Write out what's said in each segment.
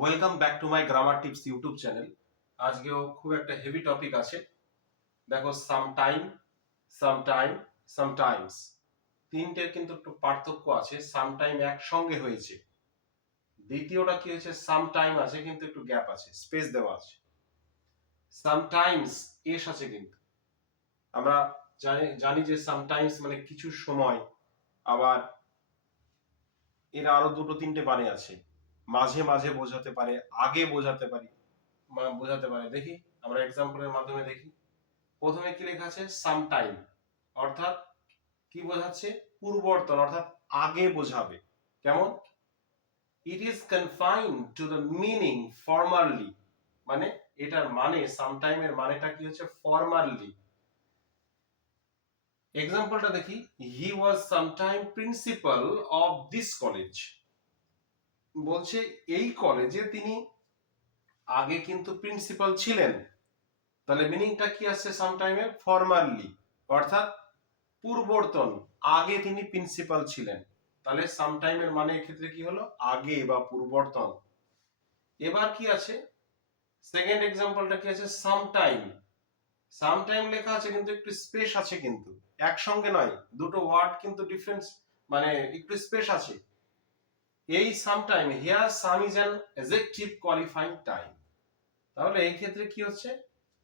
Welcome back to my grammar tips YouTube channel. আজকেও খুব একটা হেভি টপিক আছে। দেখো, সামটাইমস তিনটের কিন্তু একটু পার্থক্য আছে। সামটাইম একসঙ্গে হয়েছে, দ্বিতীয়টা কি হয়েছে, সামটাইম আছে কিন্তু একটু গ্যাপ আছে, স্পেস দেওয়া আছে। সামটাইমস এস আছে, কিন্তু আমরা জানি যে সামটাইমস মানে কিছু সময়, আবার এর আরো দুটো তিনটে মানে আছে। মাঝে মাঝে বোঝাতে পারে, আগে বোঝাতে পারে। দেখি আমরা এক্সাম্পলের মাধ্যমে দেখি। প্রথমে কি লেখা আছে, সামটাইম, অর্থাৎ কি বোঝাচ্ছে, পূর্ববর্তন, অর্থাৎ আগে বোঝাবে। কেমন, it is confined to the meaning formally, মানে এটার মানে, সামটাইমের মানেটা কি হচ্ছে, ফর্মালি। এক্সাম্পলটা দেখি, he was sometime principal of this college. বলছে এই কলেজে তিনি আগে কিন্তু প্রিন্সিপাল ছিলেন। তাহলে মিনিংটা কি আসছে সামটাইমের, ফর্মালি, অর্থাৎ পূর্ববর্তন, আগে তিনি প্রিন্সিপাল ছিলেন। তাহলে সামটাইমের মানে এক্ষেত্রে কি হলো, আগে বা পূর্ববর্তন। এবার কি আছে, সেকেন্ড এক্সাম্পলটা কি আছে, সামটাইম লেখা আছে কিন্তু একটু স্পেস আছে, কিন্তু একসঙ্গে নয়, দুটো ওয়ার্ড কিন্তু ডিফারেন্স, মানে একটু স্পেস আছে। এই sometime, here some is an adjective qualifying time. তাহলে এই ক্ষেত্রে কি হচ্ছে,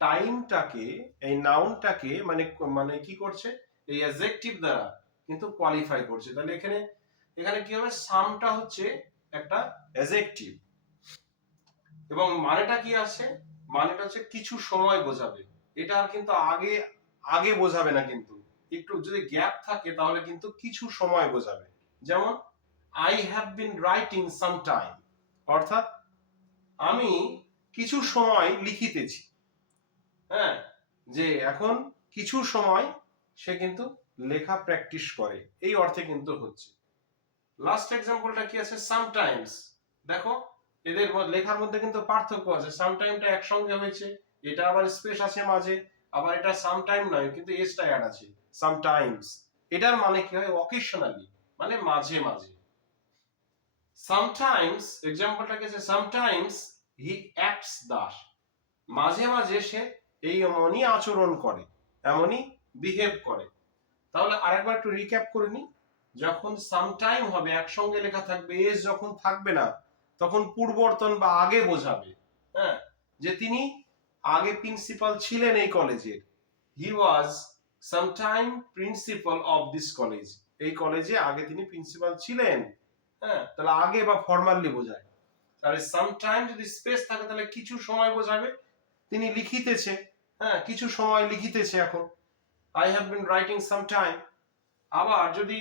টাইমটাকে, এই নাউনটাকে মানে মানে কি করছে, এই অ্যাডজেক্টিভ দ্বারা কিন্তু কোয়ালিফাই করছে। তাহলে এখানে এখানে কি হবে, সামটা হচ্ছে একটা অ্যাডজেক্টিভ, এবং মানেটা কি আছে, মানেটা হচ্ছে কিছু সময় বোঝাবে। এটা আর কিন্তু আগে আগে বোঝাবে না, কিন্তু একটু যদি গ্যাপ থাকে তাহলে কিন্তু কিছু সময় বোঝাবে। যেমন I have been writing some time, অর্থাৎ আমি কিছু সময় লিখিতেছি। হ্যাঁ, যে এখন কিছু সময় সে কিন্তু লেখা প্র্যাকটিস করে, এই অর্থে কিন্তু হচ্ছে। লাস্ট এক্সাম্পলটা কি আছে, সামটাইমস। দেখো, এদের লেখার মধ্যে কিন্তু পার্থক্য আছে। সামটাইমটা একসঙ্গে হয়েছে, এটা আবার স্পেস আছে মাঝে, আবার এটা সামটাইম নয় কিন্তু এসটা অ্যাড আছে, সামটাইমস। এটার মানে কি হয়, অকেশনালি, মানে মাঝে মাঝে। সামটাইমস এক্সাম্পলটা কি আছে, সামটাইমস হি অ্যাক্টস দাস, মাঝে মাঝে সে এই এমনই আচরণ করে, এমনই বিহেভ করে। তাহলে আরেকবার একটু রিক্যাপ করে নি। যখন সামটাইম হবে, একসঙ্গে লেখা থাকবে, এস যখন থাকবে না, তখন পূর্ববর্তন বা আগে বোঝাবে। হ্যাঁ, যে তিনি আগে প্রিন্সিপাল ছিলেন এই কলেজের, he was sometime principal of this college, এই কলেজে আগে তিনি প্রিন্সিপাল ছিলেন। হ্যাঁ, তাহলে আগে বা ফর্মালি বোঝায়। তাহলে সামটাইম যদি স্পেস থাকে তাহলে কিছু সময় বোঝাবে, তিনি লিখিতেছে, হ্যাঁ কিছু সময় লিখিতেছে এখন, I have been writing some time. আবার যদি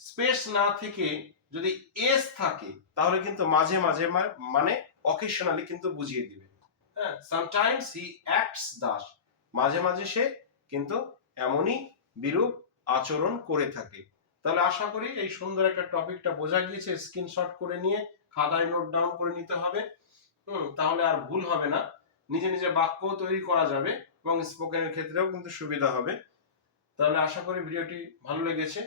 স্পেস না থেকে যদি এস থাকে তাহলে কিন্তু মাঝে মাঝে মানে অকেশনালি কিন্তু বুঝিয়ে দিবে। হ্যাঁ, সামটাইমস হি অ্যাক্টস দাস, মাঝে মাঝে সে কিন্তু এমনই বিরূপ আচরণ করে থাকে। তাহলে আশা করি এই সুন্দর একটা টপিকটা বোঝা গিয়েছে। স্ক্রিনশট করে নিয়ে খাতায় নোট ডাউন করে নিতে হবে। তাহলে আর ভুল হবে না, নিজে নিজে বাক্য তৈরি করা যাবে এবং স্পোকেনের ক্ষেত্রেও কিন্তু সুবিধা হবে। তাহলে আশা করি ভিডিওটি ভালো লেগেছে।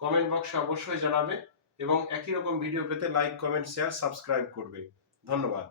কমেন্ট বক্সে অবশ্যই জানাবে এবং একই রকম ভিডিও পেতে লাইক, কমেন্ট, শেয়ার, সাবস্ক্রাইব করবে। ধন্যবাদ।